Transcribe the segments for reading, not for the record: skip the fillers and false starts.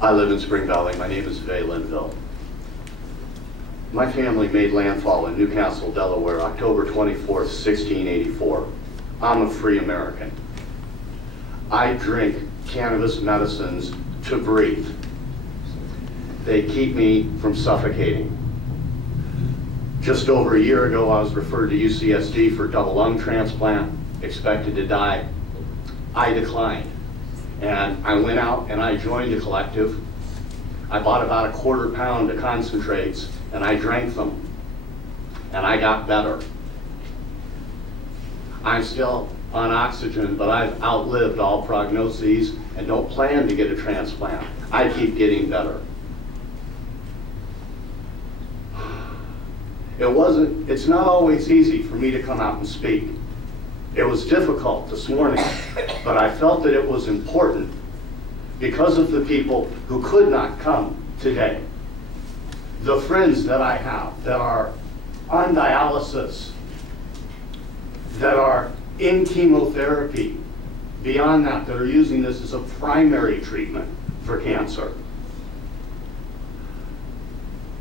I live in Spring Valley. My name is Vay Linville. My family made landfall in Newcastle, Delaware, October 24th, 1684. I'm a free American. I drink cannabis medicines to breathe. They keep me from suffocating. Just over a year ago, I was referred to UCSD for double lung transplant, expected to die. I declined. And I went out and I joined a collective. I bought about a quarter pound of concentrates and I drank them. And I got better. I'm still on oxygen, but I've outlived all prognoses and don't plan to get a transplant. I keep getting better. It's not always easy for me to come out and speak. It was difficult this morning, but I felt that it was important because of the people who could not come today. The friends that I have that are on dialysis, that are in chemotherapy, beyond that, that are using this as a primary treatment for cancer.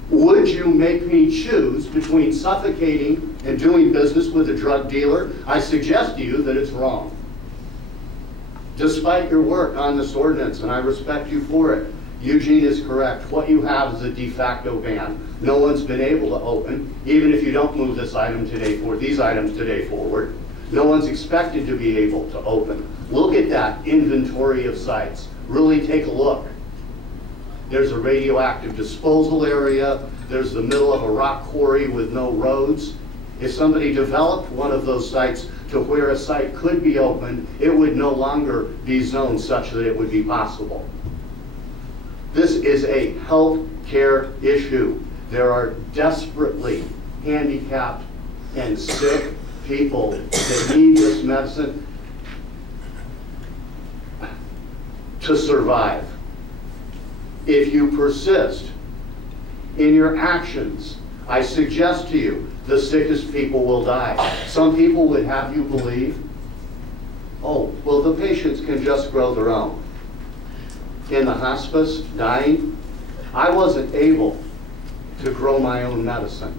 Would you make me choose between suffocating and doing business with a drug dealer? I suggest to you that it's wrong. Despite your work on this ordinance, and I respect you for it, Eugene is correct. What you have is a de facto ban. No one's been able to open, even if you don't move this item today forward, these items today forward. No one's expected to be able to open. Look at that inventory of sites. Really take a look. There's a radioactive disposal area. There's the middle of a rock quarry with no roads. If somebody developed one of those sites to where a site could be opened, it would no longer be zoned such that it would be possible. This is a health care issue. There are desperately handicapped and sick people that need this medicine to survive. If you persist in your actions, I suggest to you, the sickest people will die. Some people would have you believe, oh, well, the patients can just grow their own. In the hospice, dying, I wasn't able to grow my own medicine.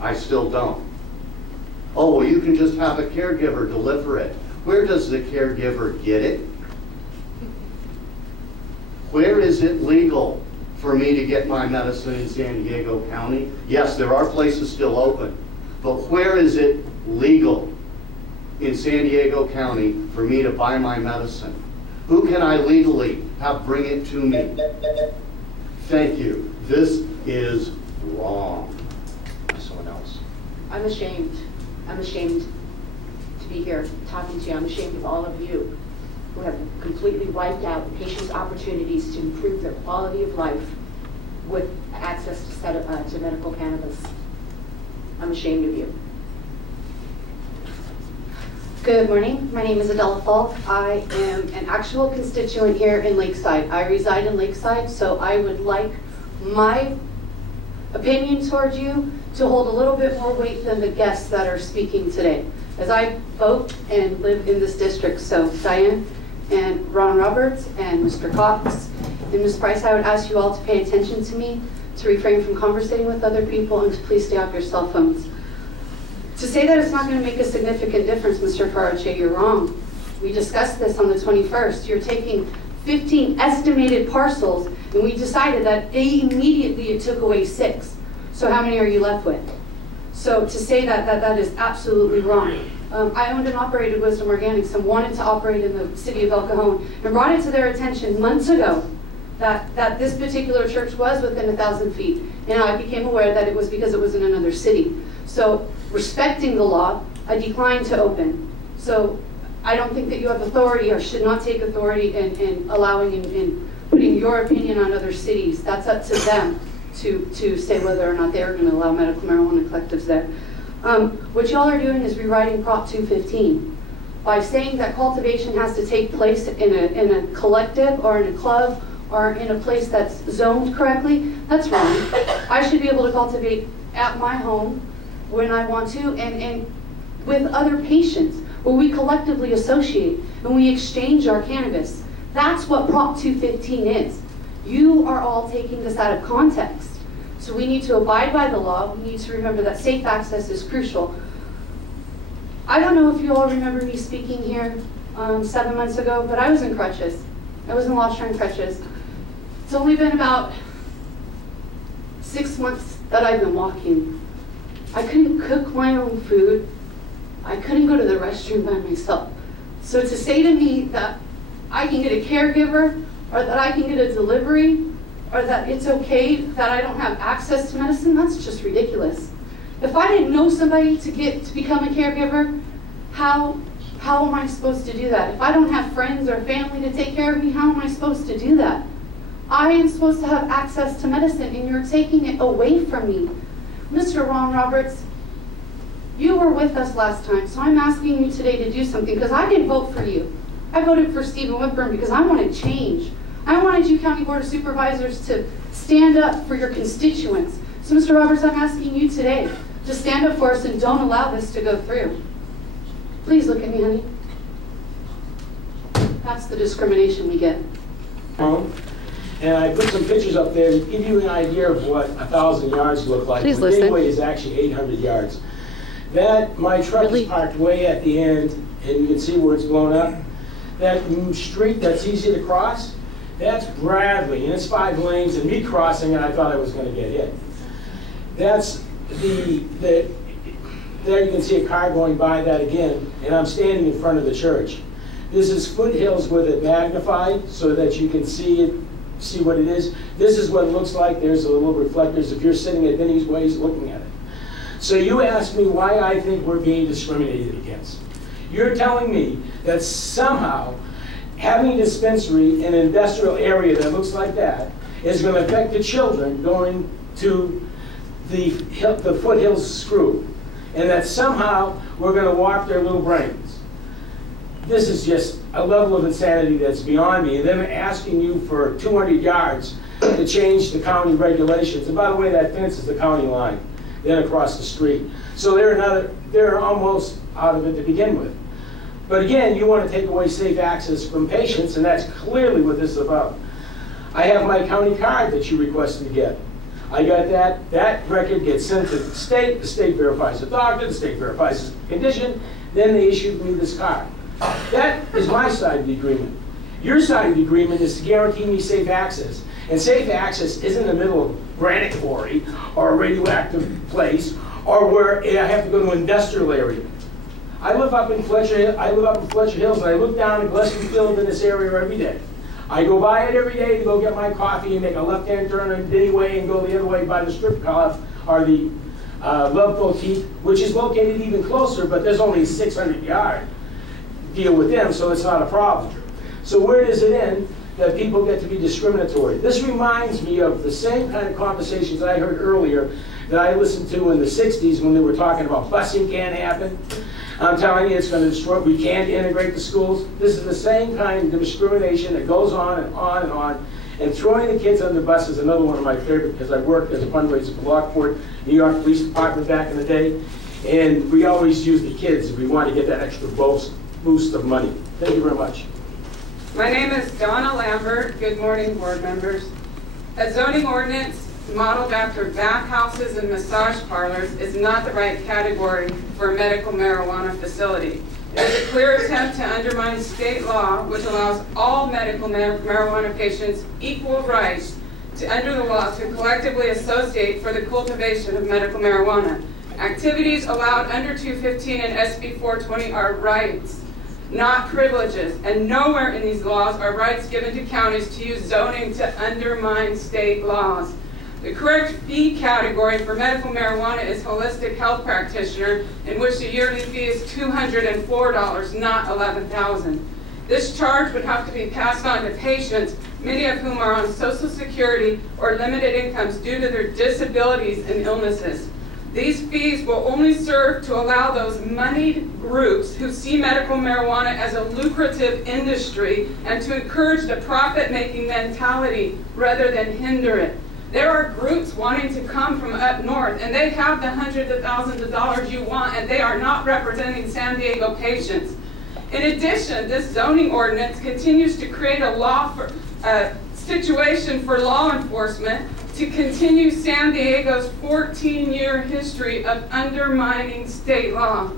I still don't. Oh, well, you can just have a caregiver deliver it. Where does the caregiver get it? Where is it legal for me to get my medicine in San Diego County? Yes, there are places still open, but where is it legal in San Diego County for me to buy my medicine? Who can I legally have bring it to me? Thank you. This is wrong. Someone else. I'm ashamed. I'm ashamed to be here talking to you. I'm ashamed of all of you who have completely wiped out patients' opportunities to improve their quality of life with access to medical cannabis. I'm ashamed of you. Good morning. My name is Adela Falk. I am an actual constituent here in Lakeside. I reside in Lakeside, so I would like my opinion towards you to hold a little bit more weight than the guests that are speaking today, as I vote and live in this district. So Diane and Ron Roberts and Mr. Cox and Ms. Price, I would ask you all to pay attention to me, to refrain from conversating with other people, and to please stay off your cell phones. To say that it's not going to make a significant difference, Mr. Farache, you're wrong. We discussed this on the 21st. You're taking 15 estimated parcels, and we decided that immediately it took away 6. So how many are you left with? So to say that is absolutely wrong. I owned and operated Wisdom Organics and wanted to operate in the city of El Cajon, and brought it to their attention months ago that this particular church was within 1,000 feet. And I became aware that it was because it was in another city. So respecting the law, I declined to open. So I don't think that you have authority or should not take authority in allowing and putting your opinion on other cities. That's up to them to say whether or not they're going to allow medical marijuana collectives there. What y'all are doing is rewriting Prop 215 by saying that cultivation has to take place in a collective or in a club or in a place that's zoned correctly. That's wrong. I should be able to cultivate at my home when I want to and with other patients where we collectively associate and we exchange our cannabis. That's what Prop 215 is. You are all taking this out of context. So we need to abide by the law. We need to remember that safe access is crucial. I don't know if you all remember me speaking here 7 months ago, but I was in crutches. I was in Lost-Shrine crutches. It's only been about 6 months that I've been walking. I couldn't cook my own food. I couldn't go to the restroom by myself. So to say to me that I can get a caregiver, or that I can get a delivery, or that it's okay that I don't have access to medicine, that's just ridiculous. If I didn't know somebody to become a caregiver, how am I supposed to do that? If I don't have friends or family to take care of me, how am I supposed to do that? I am supposed to have access to medicine, and you're taking it away from me. Mr. Ron Roberts, you were with us last time, so I'm asking you today to do something, because I didn't vote for you. I voted for Stephen Whitburn because I wanted change. I wanted you County Board of Supervisors to stand up for your constituents. So Mr. Roberts, I'm asking you today to stand up for us and don't allow this to go through. Please look at me, honey. That's the discrimination we get. And I put some pictures up there to give you an idea of what 1,000 yards look like. Please the listen. gateway is actually 800 yards. That, my truck is parked way at the end, and you can see where it's blown up. That street that's easy to cross, that's Bradley, and it's 5 lanes, and me crossing it, I thought I was going to get hit. That's there you can see a car going by that again, and I'm standing in front of the church. This is foothills with it magnified so that you can see it, see what it is. This is what it looks like. There's a little reflectors if you're sitting at Vinny's Ways looking at it. So you ask me why I think we're being discriminated against. You're telling me that somehow having a dispensary in an industrial area that looks like that is going to affect the children going to the foothills screw, and that somehow we're going to warp their little brains. This is just a level of insanity that's beyond me. And then asking you for 200 yards to change the county regulations. And by the way, that fence is the county line, then across the street. So they're almost out of it to begin with. But again, you want to take away safe access from patients, and that's clearly what this is about. I have my county card that you requested to get. I got that. That record gets sent to the state verifies the doctor, the state verifies the condition, then they issued me this card. That is my side of the agreement. Your side of the agreement is to guarantee me safe access. And safe access isn't in the middle of granite quarry or a radioactive place or where I have to go to an industrial area. I live up in Fletcher Hills, and I look down at Gillespie Field in this area every day. I go by it every day to go get my coffee and make a left-hand turn on Denny Way and go the other way by the strip club or the Love Boutique, which is located even closer, but there's only a 600-yard deal with them, so it's not a problem. So where does it end that people get to be discriminatory? This reminds me of the same kind of conversations I heard earlier that I listened to in the 60s when they were talking about busing can't happen. I'm telling you, it's going to destroy, we can't integrate the schools. This is the same kind of discrimination that goes on and on and on. And throwing the kids under the bus is another one of my favorite, because I worked as a fundraiser for Lockport, New York Police Department back in the day. And we always use the kids if we want to get that extra boost of money. Thank you very much. My name is Donna Lambert. Good morning, board members. A zoning ordinance modeled after bathhouses and massage parlors is not the right category for a medical marijuana facility. It is a clear attempt to undermine state law, which allows all medical marijuana patients equal rights under the law to collectively associate for the cultivation of medical marijuana. Activities allowed under 215 and SB 420 are rights, not privileges, and nowhere in these laws are rights given to counties to use zoning to undermine state laws. The correct fee category for medical marijuana is holistic health practitioner, in which the yearly fee is $204, not $11,000. This charge would have to be passed on to patients, many of whom are on Social Security or limited incomes due to their disabilities and illnesses. These fees will only serve to allow those moneyed groups who see medical marijuana as a lucrative industry and to encourage the profit-making mentality rather than hinder it. There are groups wanting to come from up north, and they have the hundreds of thousands of dollars you want, and they are not representing San Diego patients. In addition, this zoning ordinance continues to create a law for situation for law enforcement to continue San Diego's 14-year history of undermining state law,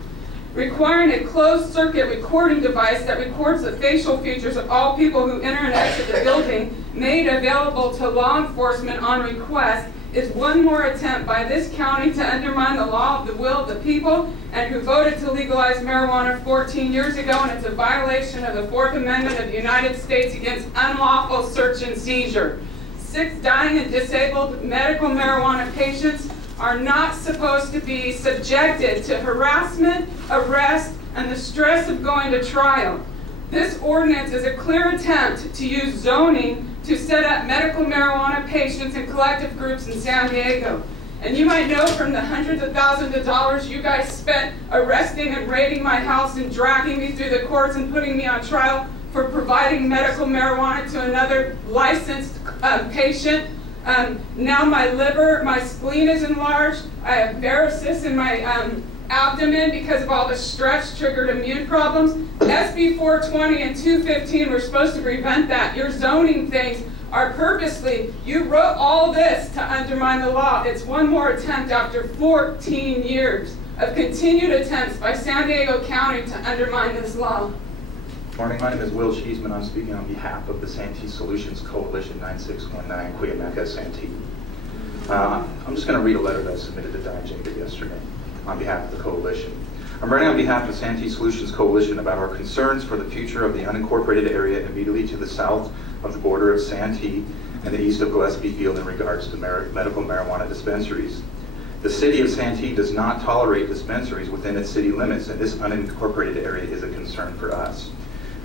requiring a closed-circuit recording device that records the facial features of all people who enter and exit the building, made available to law enforcement on request, is one more attempt by this county to undermine the law of the will of the people and who voted to legalize marijuana 14 years ago, and it's a violation of the Fourth Amendment of the United States against unlawful search and seizure. 6 dying and disabled medical marijuana patients are not supposed to be subjected to harassment, arrest, and the stress of going to trial. This ordinance is a clear attempt to use zoning to set up medical marijuana patients and collective groups in San Diego. And you might know from the hundreds of thousands of dollars you guys spent arresting and raiding my house and dragging me through the courts and putting me on trial for providing medical marijuana to another licensed patient. Now my liver, my spleen is enlarged. I have varices in my abdomen because of all the stress triggered immune problems. SB 420 and 215 were supposed to prevent that. Your zoning things are purposely, you wrote all this to undermine the law. It's one more attempt after 14 years of continued attempts by San Diego County to undermine this law. Morning, my name is Will Cheeseman. I'm speaking on behalf of the Santee Solutions Coalition 9619 Cuyamaca Santee. I'm just going to read a letter that I submitted to Diane Jacob yesterday on behalf of the coalition. I'm writing on behalf of the Santee Solutions Coalition about our concerns for the future of the unincorporated area immediately to the south of the border of Santee and the east of Gillespie Field in regards to medical marijuana dispensaries. The city of Santee does not tolerate dispensaries within its city limits, and this unincorporated area is a concern for us.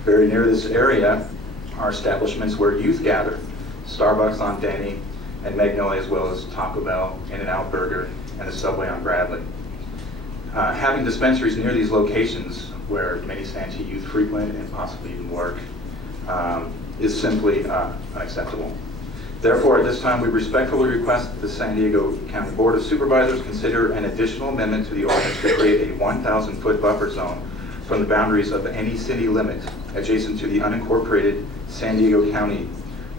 Very near this area are establishments where youth gather, Starbucks on Denny and Magnolia, as well as Taco Bell, In-N-Out Burger, and the Subway on Bradley. Having dispensaries near these locations where many Santee youth frequent and possibly even work is simply unacceptable. Therefore, at this time, we respectfully request that the San Diego County Board of Supervisors consider an additional amendment to the ordinance to create a 1,000-foot buffer zone from the boundaries of any city limit adjacent to the unincorporated San Diego County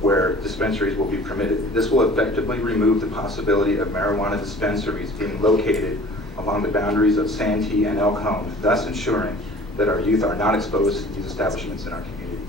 where dispensaries will be permitted. This will effectively remove the possibility of marijuana dispensaries being located along the boundaries of Santee and El Cajon, thus ensuring that our youth are not exposed to these establishments in our community.